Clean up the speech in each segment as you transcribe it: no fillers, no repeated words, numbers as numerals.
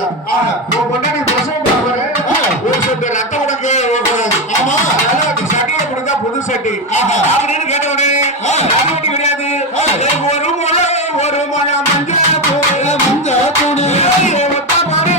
பொண்டாடி பிரசவம் பாக்குறேன் ஒரு சொட்டு ரத்தம் உனக்கு ஆமா சட்டையை கொடுத்தா புது சட்டி அப்படின்னு கேட்டவனே அது ஒண்ணு கிடையாது ஒரு மழை மஞ்சள் தூணு ஒத்தா மாறே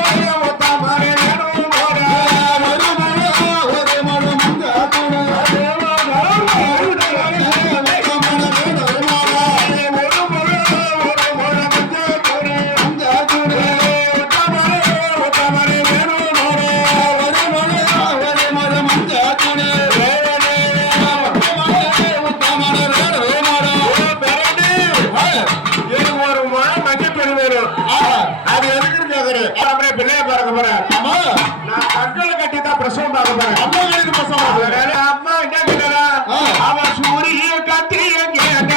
பிரசவம் பார்க்க போறேன் அம்மா என்ன கேட்டா அவன் சூரிய கத்திரிய கேட்ட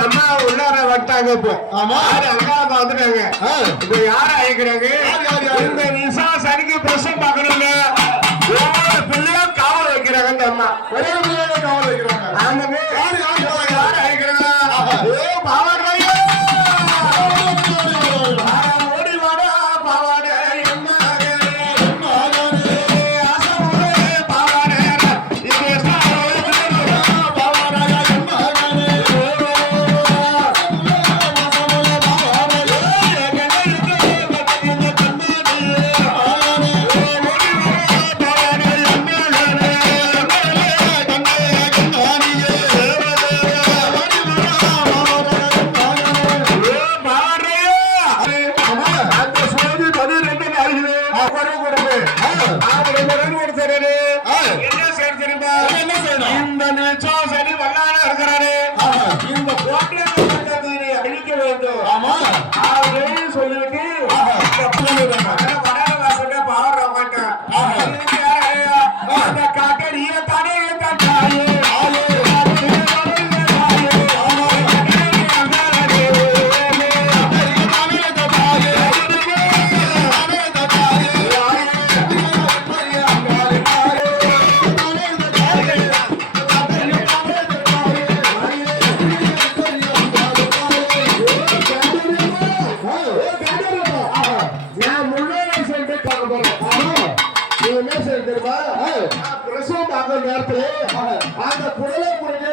அம்மா உள்ளார வந்துட்டாங்க. இப்போ அங்காள வந்துட்டாங்க. இப்ப யார அழைக்கிறாங்க? இந்த நிசா சரிக்கு பிரசவம் பார்க்கணும்ல பிள்ளையா காவல் வைக்கிறாங்க. இந்த அம்மா ஒரே பிள்ளையா காவல் வைக்கிறாங்க. ஆமாங்க. யார அழைக்கிறாங்க? பாவாடை ஓடி வாடா பாவாடை சொல்லிட்டு காட்டறிய தானே தாயே பிரசவம் பார்க்க நேரத்தில் அந்த குடலை முறையே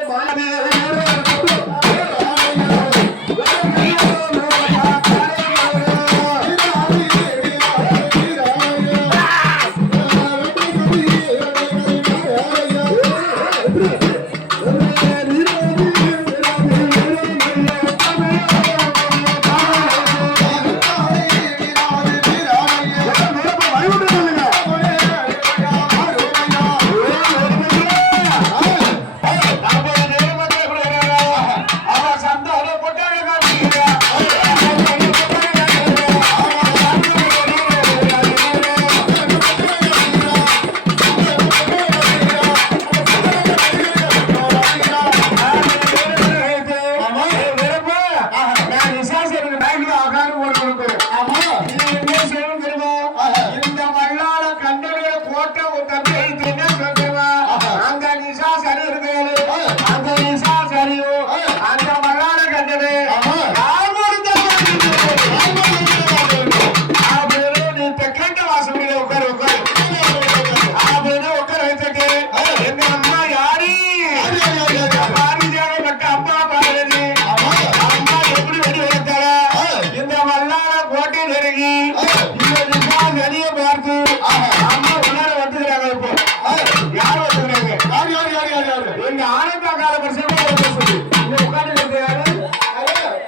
அங்காள பரிசமா சொல்லி இங்க உட்கார்ந்து யாரு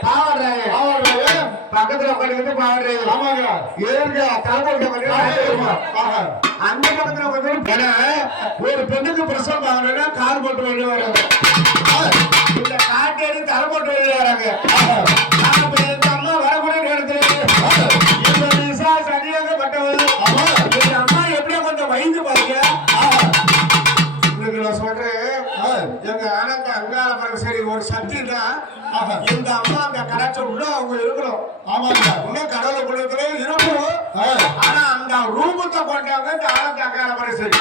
பாவறாங்க பக்கத்துல உட்கார்ந்து பாவறாங்க ஆமாங்க ஏங்க தலைமுறை அந்த பக்கத்துல உட்கார்ந்து ஒரு பெண்ணுக்கு பிரசவம் ஆகணும்னா கார் போட்டு வெளியே வராங்க இந்த காட்டேரி தலை போட்டு வெளியே வராங்க அம்மா வரக்கூடிய நேரத்தில் இந்த விசா சரியாக பட்டவள் இந்த அம்மா எப்படியா கொஞ்சம் வயது பாருங்க இன்னைக்கு நான் சொல்றேன் எங்க ஆனந்த அங்காள பரமேஸ்வரி ஒரு சக்தினா இந்த அம்மா அந்த கடாட்சி உள்ள அவங்க இருக்கணும் ஆமாங்க இன்னும் கடவுளை கொடுக்கல இருக்கும் ஆனா அந்த ரூபத்தை கொண்டவங்க இந்த ஆனந்த அங்காள பரமேஸ்வரி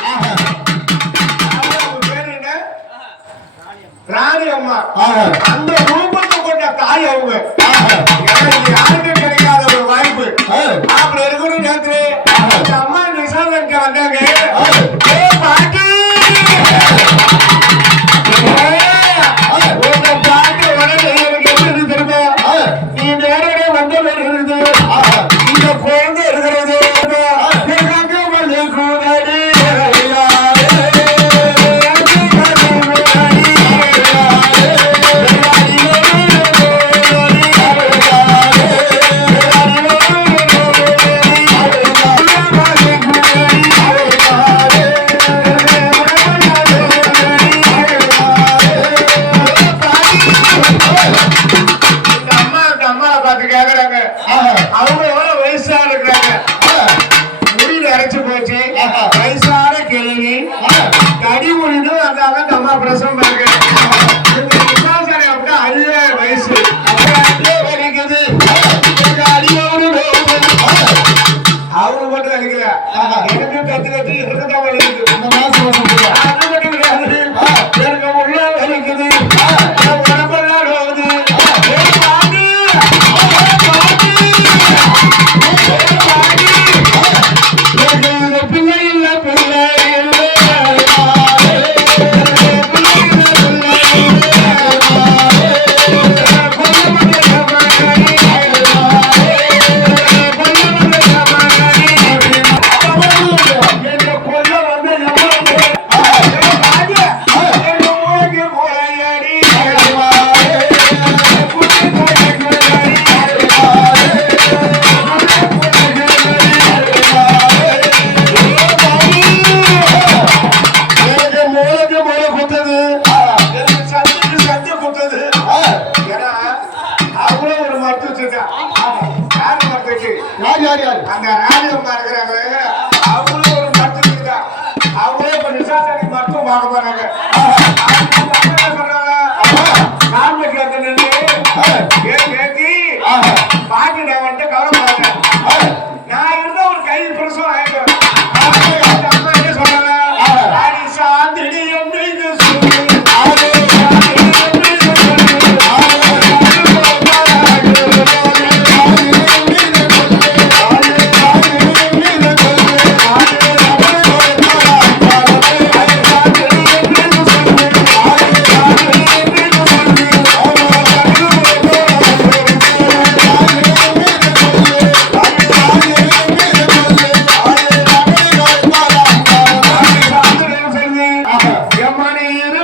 பேர் என்ன ராணி அம்மா அந்த ரூபத்தை கொண்ட தாய் அவங்க யாருக்கும் கிடைக்காத ஒரு வாய்ப்பு அப்படி இருக்கணும் நேற்று அந்த அம்மா விசாரணைக்கு வந்தாங்க பாட்டி பாட்டு உடனே எனக்கு எப்படி தெரியுமா நீ நேரடியாக வந்த வருகிறது இந்த குழந்தை இருக்கிறது அவங்க எவ்வளவு வயசா இருக்கிறாங்க முடிவு அரைச்சு போச்சு வயசான கேள்வி தடி முடிந்து வந்தாங்க அந்த அம்மா பிரசவம் இருக்கு அப்படின்னா அரிய வயசு வலிக்குது அவங்க மட்டும் வலிக்கல எனக்கு கத்து கத்து இருக்குதான் வலிக்குது அந்த மாசம் அது மட்டும் கிடையாது எனக்கு உள்ள வலிக்குது உடம்பெல்லாம் போகுது பிள்ளை இல்ல பிள்ளை அந்த ராஜ்யமா இருக்கிறாங்க அவங்களும் ஒரு மருத்துவம் தான் அவங்களே இப்ப நிசாசாரி மருத்துவம் பார்க்க போறாங்க பாக்கி நான் வந்துட்டு கவலைப்படாங்க நான் இருந்த ஒரு கையில் பிரசவம் ஆயிடும் அம்மா என்ன சொல்றாங்க சாந்தினி என்று சொல்லு Money